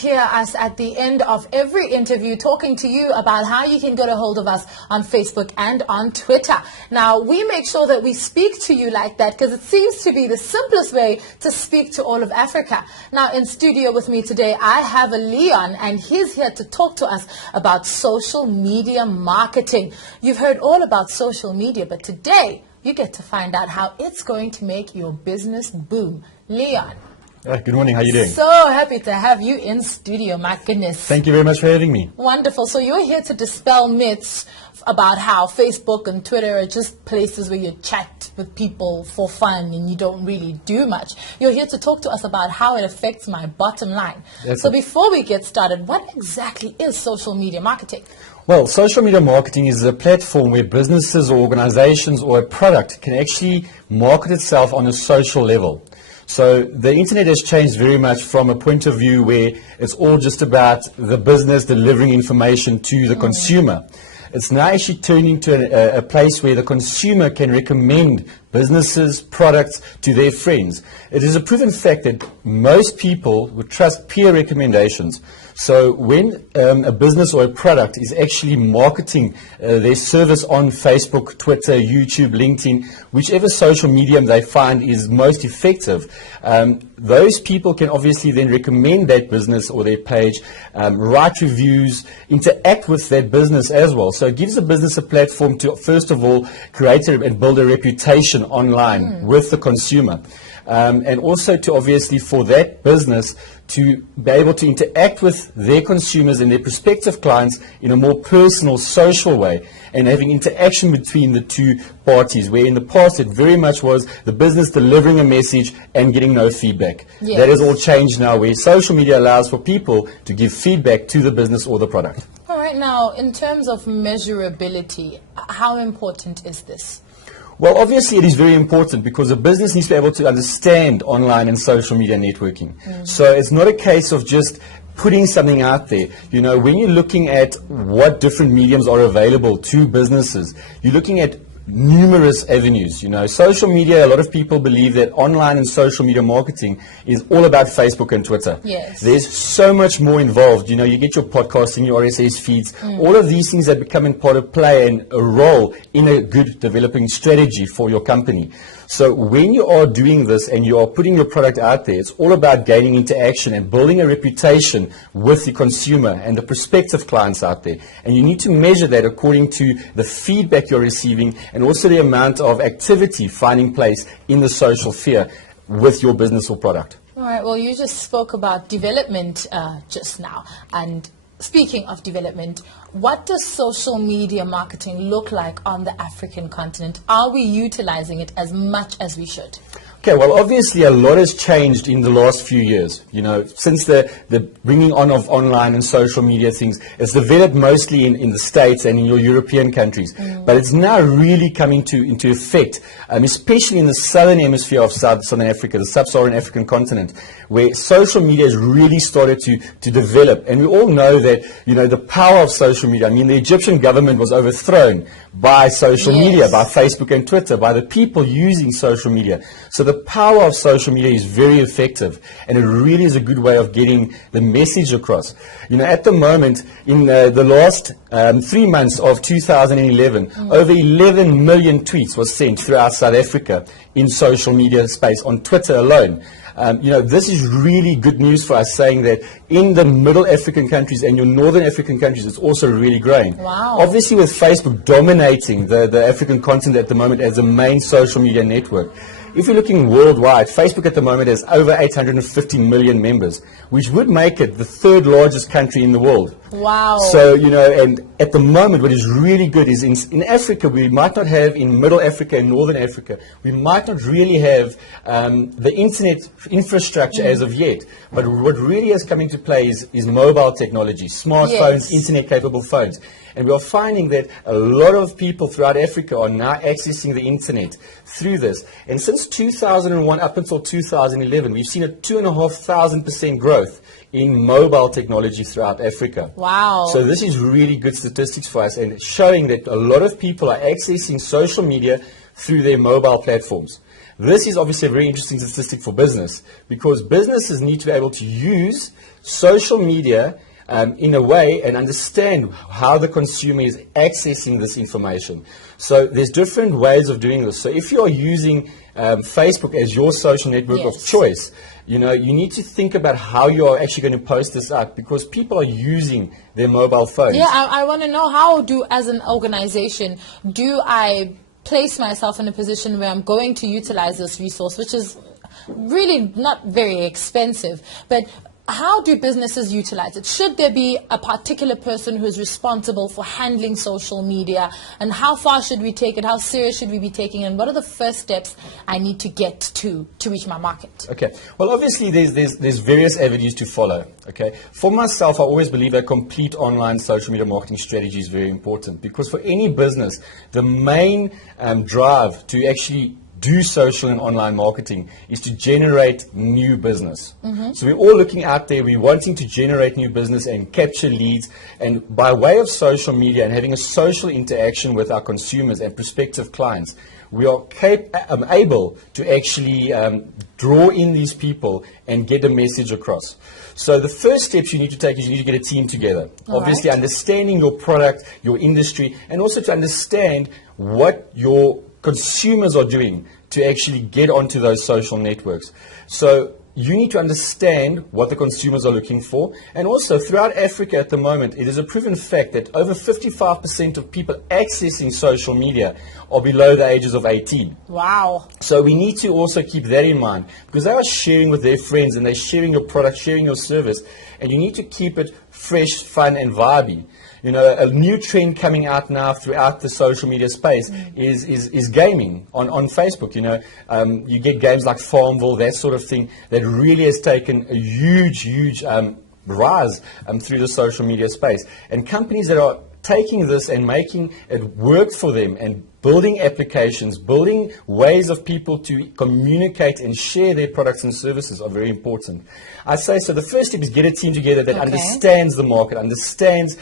hear us at the end of every interview talking to you about how you can get a hold of us on Facebook and on Twitter. Now, we make sure that we speak to you like that because it seems to be the simplest way to speak to all of Africa. Now, in studio with me today, I have a Leon, and he's here to talk to us about social media marketing. You've heard all about social media, but today you get to find out how it's going to make your business boom. Leon. Good morning, how are you doing? So happy to have you in studio, my goodness. Thank you very much for having me. Wonderful. So you're here to dispel myths about how Facebook and Twitter are just places where you chat with people for fun and you don't really do much. You're here to talk to us about how it affects my bottom line. So before we get started, what exactly is social media marketing? Well, social media marketing is a platform where businesses or organizations or a product can actually market itself on a social level. So the internet has changed very much from a point of view where it's all just about the business delivering information to the consumer. It's now actually turning to a place where the consumer can recommend businesses, products to their friends. It is a proven fact that most people would trust peer recommendations. So when a business or a product is actually marketing their service on Facebook, Twitter, YouTube, LinkedIn, whichever social medium they find is most effective, those people can obviously then recommend that business or their page, write reviews, interact with that business as well. So it gives a business a platform to, first of all, create and build a reputation online with the consumer. And also to obviously for that business to be able to interact with their consumers and their prospective clients in a more personal, social way, and having interaction between the two parties, where in the past it very much was the business delivering a message and getting no feedback. Yes. That has all changed now, where social media allows for people to give feedback to the business or the product. All right, now, in terms of measurability, how important is this? Well, obviously it is very important because a business needs to be able to understand online and social media networking. So it's not a case of just putting something out there. You know, when you're looking at what different mediums are available to businesses, you're looking at numerous avenues. You know, social media, a lot of people believe that online and social media marketing is all about Facebook and Twitter. Yes. There's so much more involved. You know, you get your podcasting, your RSS feeds, all of these things that become in part of play and a role in a good developing strategy for your company. So when you are doing this and you are putting your product out there, it's all about gaining interaction and building a reputation with the consumer and the prospective clients out there. And you need to measure that according to the feedback you're receiving and also the amount of activity finding place in the social sphere with your business or product. All right, well, you just spoke about development just now. And speaking of development, what does social media marketing look like on the African continent? Are we utilizing it as much as we should? Okay, well, obviously a lot has changed in the last few years. You know, since the bringing on of online and social media things, it's developed mostly in the States and in your European countries. But it's now really coming into effect, especially in the southern hemisphere of Southern Africa, the sub-Saharan African continent, where social media has really started to develop. And we all know that, you know, the power of social media. I mean, the Egyptian government was overthrown by social media, by Facebook and Twitter, by the people using social media. So the power of social media is very effective, and it really is a good way of getting the message across. You know, at the moment, in the last 3 months of 2011, over 11 million tweets was sent throughout South Africa in social media space on Twitter alone. You know, this is really good news for us, saying that in the middle African countries and your northern African countries, it's also really growing. Wow. Obviously, with Facebook dominating the African continent at the moment as the main social media network. If you're looking worldwide, Facebook at the moment has over 850 million members, which would make it the third largest country in the world. Wow. So, you know, and at the moment, what is really good is in Africa, we might not have, in Middle Africa and Northern Africa, we might not really have the internet infrastructure as of yet. But what really has come into play is mobile technology, smartphones, internet-capable phones. And we are finding that a lot of people throughout Africa are now accessing the internet through this. And since 2001 up until 2011, we've seen a 2,500% growth in mobile technology throughout Africa. Wow. So this is really good statistics for us and showing that a lot of people are accessing social media through their mobile platforms. This is obviously a very interesting statistic for business, because businesses need to be able to use social media in a way and understand how the consumer is accessing this information. So there's different ways of doing this. So if you're using Facebook as your social network of choice, you need to think about how you are actually going to post this up, because people are using their mobile phones. Yeah, I want to know, how as an organization, do I place myself in a position where I'm going to utilize this resource, which is really not very expensive, but how do businesses utilize it? Should there be a particular person who is responsible for handling social media? And how far should we take it? How serious should we be taking it? And what are the first steps I need to get to reach my market? Okay. Well, obviously, there's various avenues to follow. Okay. For myself, I always believe that complete online social media marketing strategy is very important, because for any business, the main drive to actually do social and online marketing is to generate new business. So we're all looking out there, we're wanting to generate new business and capture leads, and by way of social media and having a social interaction with our consumers and prospective clients, we are able to actually draw in these people and get a message across. So the first steps you need to take is you need to get a team together. Obviously, understanding your product, your industry, and also to understand what your consumers are doing to actually get onto those social networks. So you need to understand what the consumers are looking for. And also, throughout Africa at the moment, it is a proven fact that over 55% of people accessing social media are below the ages of 18. Wow. So we need to also keep that in mind, because they are sharing with their friends and they're sharing your product, sharing your service, and you need to keep it fresh, fun, and vibey. A new trend coming out now throughout the social media space is gaming on Facebook. You get games like Farmville, that sort of thing, that really has taken a huge rise through the social media space. And companies that are taking this and making it work for them and building applications, building ways of people to communicate and share their products and services are very important. I say so. The first step is get a team together that understands the market, understands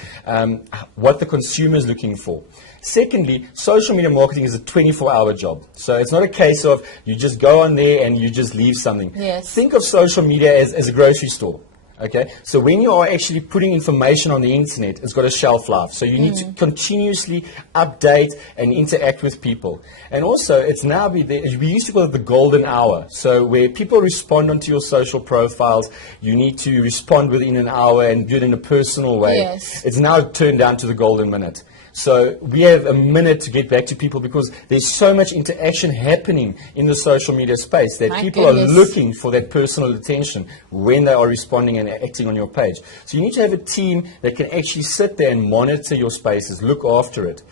what the consumer is looking for. Secondly, social media marketing is a 24-hour job. So it's not a case of you just go on there and you just leave something. Yes. Think of social media as a grocery store. Okay, so when you are actually putting information on the internet, it's got a shelf life. So you need to continuously update and interact with people. And also, it's now we used to call it the golden hour. So where people respond onto your social profiles, you need to respond within an hour and do it in a personal way. Yes. It's now turned down to the golden minute. So we have a minute to get back to people, because there's so much interaction happening in the social media space that people are looking for that personal attention when they are responding and acting on your page. So you need to have a team that can actually sit there and monitor your spaces, look after it.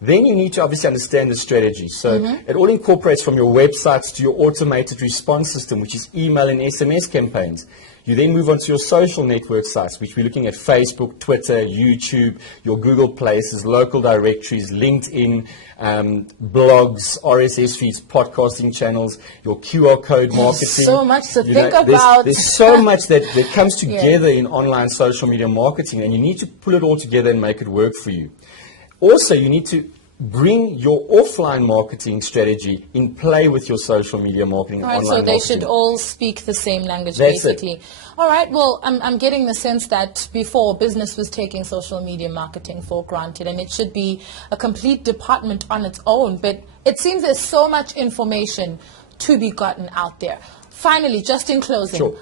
Then you need to obviously understand the strategy. So it all incorporates from your websites to your automated response system, which is email and SMS campaigns. You then move on to your social network sites, which we're looking at Facebook, Twitter, YouTube, your Google Places, local directories, LinkedIn, blogs, RSS feeds, podcasting channels, your QR code marketing. So much to think about. There's so much that comes together in online social media marketing, and you need to pull it all together and make it work for you. Also, you need to bring your offline marketing strategy in play with your social media marketing and online marketing. So they should all speak the same language, That's basically. It. All right. Well, I'm getting the sense that before, business was taking social media marketing for granted, and it should be a complete department on its own. But it seems there's so much information to be gotten out there. Finally, just in closing, sure.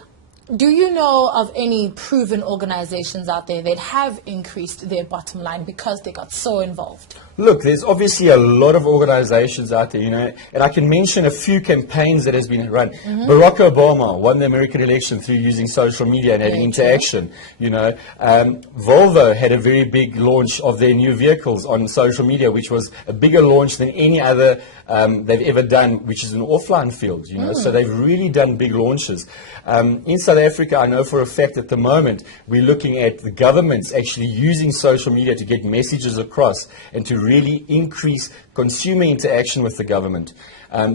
Do you know of any proven organizations out there that have increased their bottom line because they got so involved? Look, there's obviously a lot of organizations out there, and I can mention a few campaigns that has been run. Barack Obama won the American election through using social media and having interaction. Volvo had a very big launch of their new vehicles on social media, which was a bigger launch than any other they've ever done, which is an offline field, So they've really done big launches. In South Africa, I know for a fact at the moment, we're looking at the governments actually using social media to get messages across and to really increase consumer interaction with the government.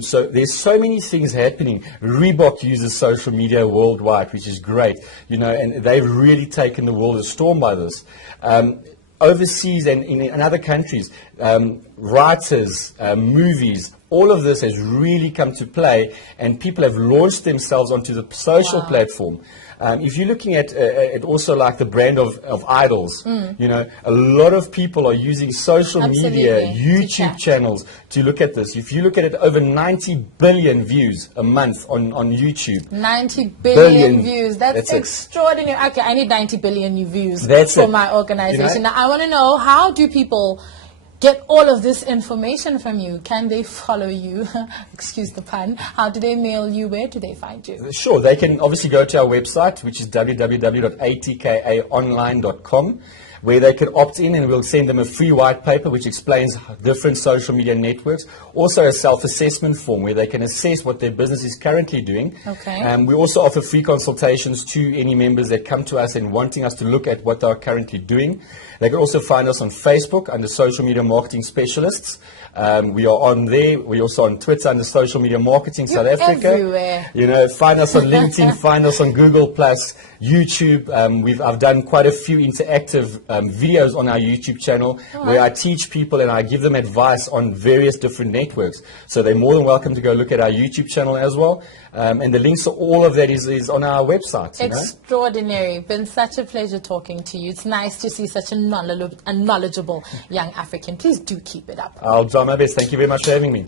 So there's so many things happening. Reebok uses social media worldwide, which is great, and they've really taken the world by storm by this. Overseas and in other countries, writers, movies, all of this has really come to play, and people have launched themselves onto the social platform. If you're looking at also like the brand of idols, you know, a lot of people are using social media, YouTube channels to look at this. If you look at it, over 90 billion views a month on YouTube. 90 billion views. That's extraordinary. Okay, I need 90 billion new views for my organization. You know? Now, I want to know, how do people get all of this information from you? Can they follow you? Excuse the pun. How do they mail you? Where do they find you? Sure, they can obviously go to our website, which is www.atkaonline.com, where they can opt in, and we'll send them a free white paper which explains different social media networks. Also a self-assessment form where they can assess what their business is currently doing. Okay. We also offer free consultations to any members that come to us and wanting us to look at what they are currently doing. They can also find us on Facebook under Social Media Marketing Specialists. We are on there. We're also on Twitter under Social Media Marketing South Africa. Everywhere. You know, find us on LinkedIn, find us on Google+, YouTube. I've done quite a few interactive videos on our YouTube channel where I teach people and I give them advice on various different networks. So they're more than welcome to go look at our YouTube channel as well. And the links to all of that is on our website. Extraordinary. Been such a pleasure talking to you. It's nice to see such a knowledgeable young African. Please do keep it up. I'll try my best. Thank you very much for having me.